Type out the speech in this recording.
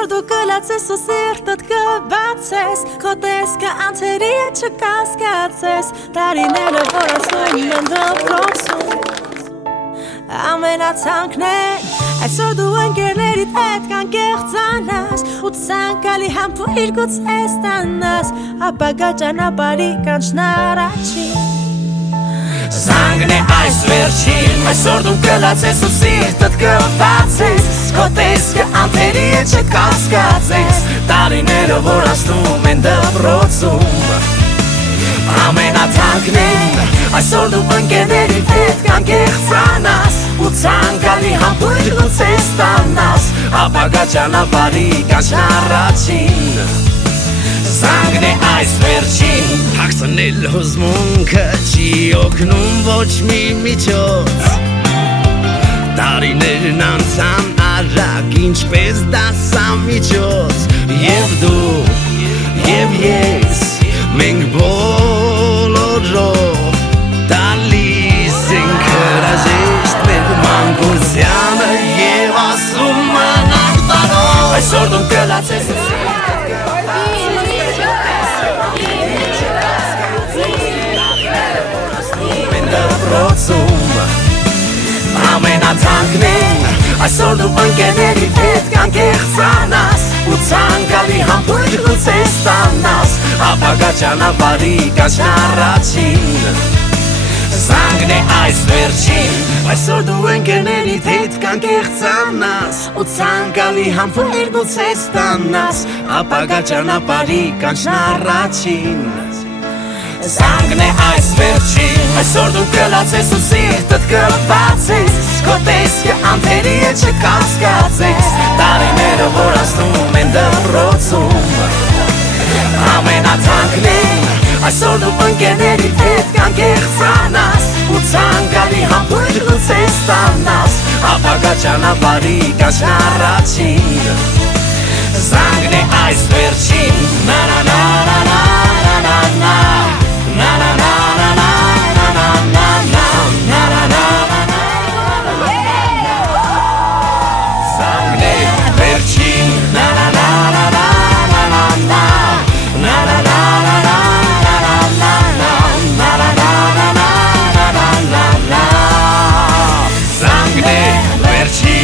Այսօր դու կլացես ու սիրտդ կբացես Քո տեսքը անցերի է չկասկածես Տարիները որ ասում են դպրոցում Ամենացանկներ Այսօր դու ընկերներիդ հետ կանկեղծանաս Ու ցանկալի համբույր գուցե ստանաս Ապագա ճանապարհի կանչն առաջին Զանգն է այս վերջին Այսօր դու կլացես ու սիրտդ կբացես Քո տեսքը անթերի է չկասկածես Տարիները որ անցնում են դպրոցում Ամենաթանկն Այսօր դու ընկերներիդ հետ կանկեղծանաս Ու ցանկալի համբույր գուցե ստանաս Ապագա ճանապարհի կանչն առաջին Զանգն է այս վերջին Հագցնել հուզմունքը չի օգնում ոչ մի միջոց Տարիներն անցան արագ ինչպես դասամիջոց Եվ դու, և ես Մենք բոլորով տալիս ենք հրաժեշտ մեր մանկությանը և ասում մնանք տարով Այսօր դու կլացես Ամենաթանկն Այսօր դու ընկերներիդ հետ կանկեղծանաս Ու ցանկալի համբույր գուցե ստանաս Ապագա ճանապարհի կանչն առաջին Զանգն է այս վերջին Այսօր դու ընկերներիդ հետ կանկեղծանաս Ու ցանկալի համբույր գուցե ստանաս Ապագա ճանապարհի կանչն առաջին Զանգն է այս վերջին Այսօր դու կլացես ու սիրտդ կբացես Քո տեսքը անթերի է չկասկածես Տարիները որ անցնում են դպրոցում Ամենաթանկն Այսօր դու ընկերներիդ հետ կանկեղծանաս Ու ցանկալի համբույր գուցե ստանաս Ապագա ճանապարհի կանչն առաջին Զանգն է այս վերջին Na na na na na na na na Na na na na na na na na na Na na na na na Զանգն է վերջին Na na na na na na na na Na na na na na na na na Na na na na na na na na Զանգն է վերջին